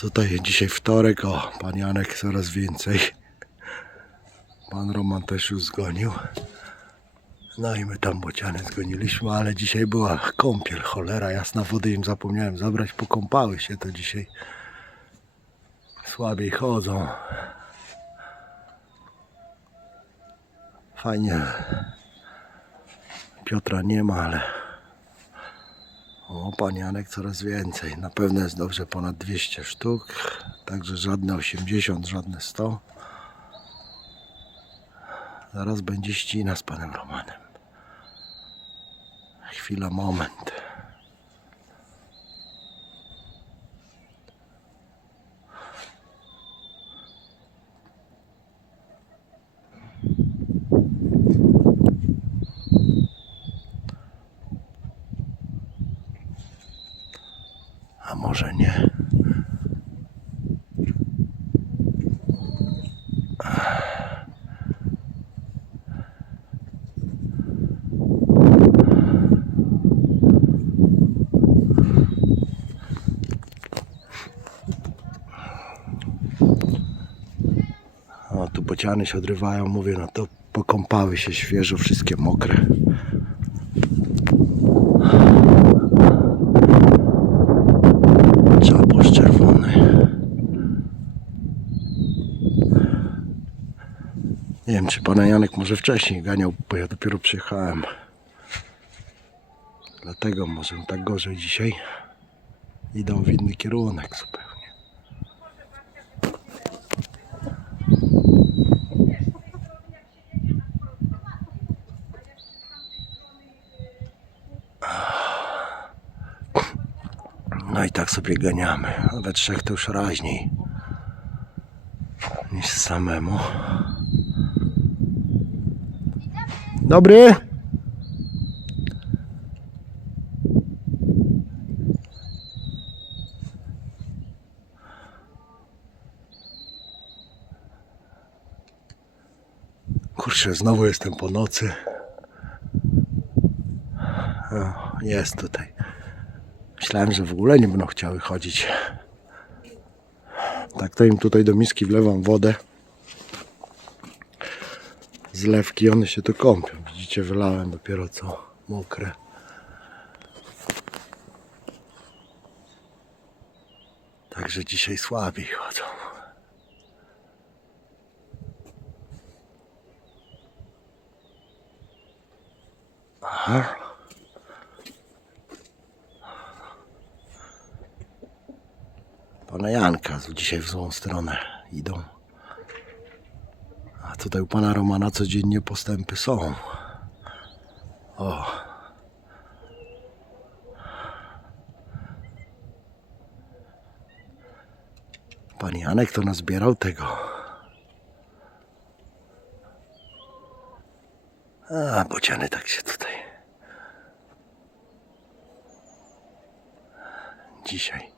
Tutaj dzisiaj wtorek, o, pan Janek coraz więcej. Pan Roman też już zgonił. No i my tam bociany zgoniliśmy, ale dzisiaj była kąpiel, cholera jasna, wody im zapomniałem zabrać, pokąpały się to dzisiaj. Słabiej chodzą. Fajnie. Piotra nie ma, ale o, pan Janek coraz więcej. Na pewno jest dobrze ponad 200 sztuk. Także żadne 80, żadne 100. Zaraz będzie ścina z panem Romanem. Chwila, moment. A może nie? O, tu bociany się odrywają, mówię, no to pokąpały się świeżo, wszystkie mokre. Czy pana Janek może wcześniej ganiał, bo ja dopiero przyjechałem. Dlatego może tak gorzej dzisiaj. Idą w inny kierunek zupełnie. No i tak sobie ganiamy. A We trzech to już raźniej niż samemu. Dobry. Kurczę, znowu jestem po nocy. Jest tutaj. Myślałem, że w ogóle nie będą chciały chodzić. Tak to im tutaj do miski wlewam wodę. Zlewki, one się tu kąpią. Widzicie, wylałem dopiero co mokre. Także dzisiaj słabiej chodzą. Aha. pana Janka dzisiaj w złą stronę idą. Tutaj u pana Romana codziennie postępy są. O. Pan Janek to nazbierał tego. A, bociany tak się tutaj. Dzisiaj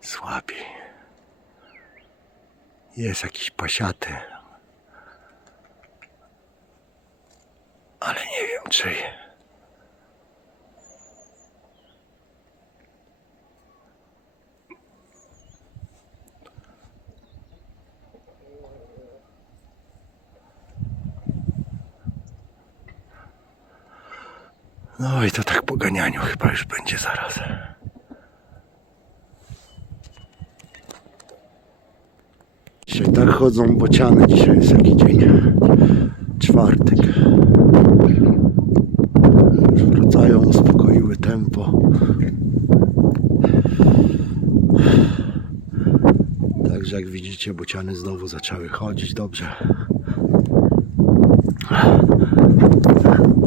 słabiej. Jest jakiś pasiaty. Ale czy. No i to tak po ganianiu chyba już będzie zaraz. Dzisiaj tak chodzą bociany. Dzisiaj jest jaki dzień? Czwartek. Jak widzicie, bociany znowu zaczęły chodzić dobrze.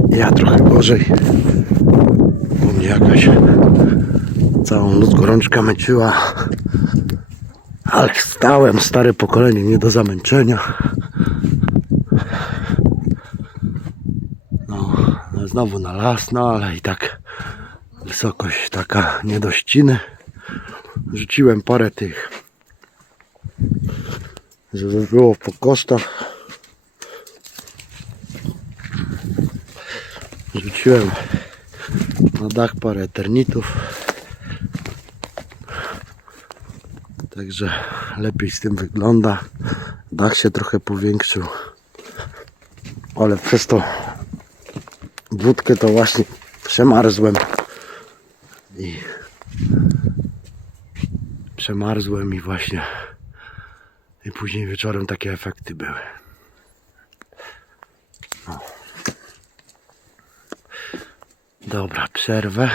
Ja trochę gorzej. Bo mnie jakaś całą noc gorączka męczyła. Ale wstałem, stare pokolenie, nie do zamęczenia. No, no znowu na las, no ale i tak wysokość taka nie do ściny. Rzuciłem parę tych, żeby było po kosztach. Rzuciłem na dach parę eternitów. Także lepiej z tym wygląda. Dach się trochę powiększył. Ale przez to wódkę to właśnie przemarzłem. I przemarzłem i właśnie i później wieczorem takie efekty były. No. Dobra, przerwę.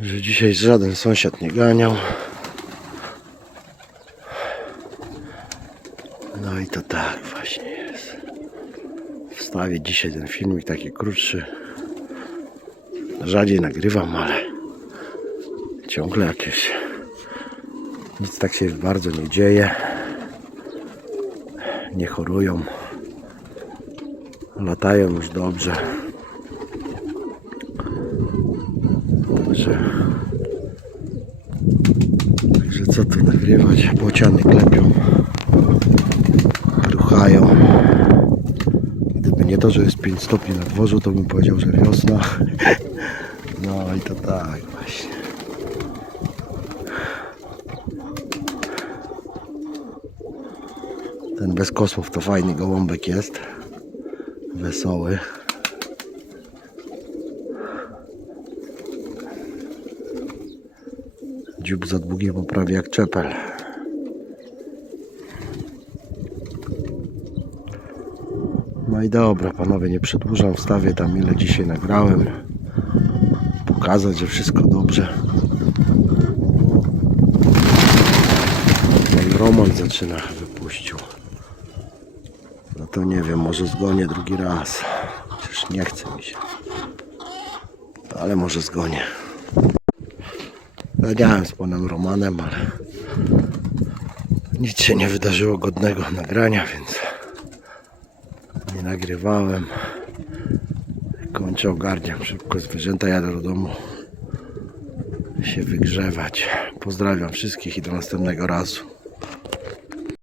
Że dzisiaj żaden sąsiad nie ganiał. No i to tak właśnie jest. Wstawię dzisiaj ten filmik taki krótszy. Rzadziej nagrywam, ale ciągle jakieś nic tak się bardzo nie dzieje. Nie chorują. Latają już dobrze. Także, także co tu nagrywać? Bociany klepią. Ruchają. Gdyby nie to, że jest 5 stopni na dworzu, to bym powiedział, że wiosna. No i to tak właśnie. Ten bez kosmów to fajny gołąbek jest. Wesoły. Dziób za długi, bo prawie jak czepel. No i dobra, panowie, nie przedłużam, wstawię tam ile dzisiaj nagrałem. Pokazać, że wszystko dobrze. No i Roman zaczyna wypuścił. No to nie wiem, może zgonię drugi raz. Przecież nie chce mi się. Ale może zgonię. Ganiałem z panem Romanem, ale nic się nie wydarzyło godnego nagrania, więc nie nagrywałem. Kończę ogarniam szybko zwierzęta, jadę do domu się wygrzewać. Pozdrawiam wszystkich i do następnego razu.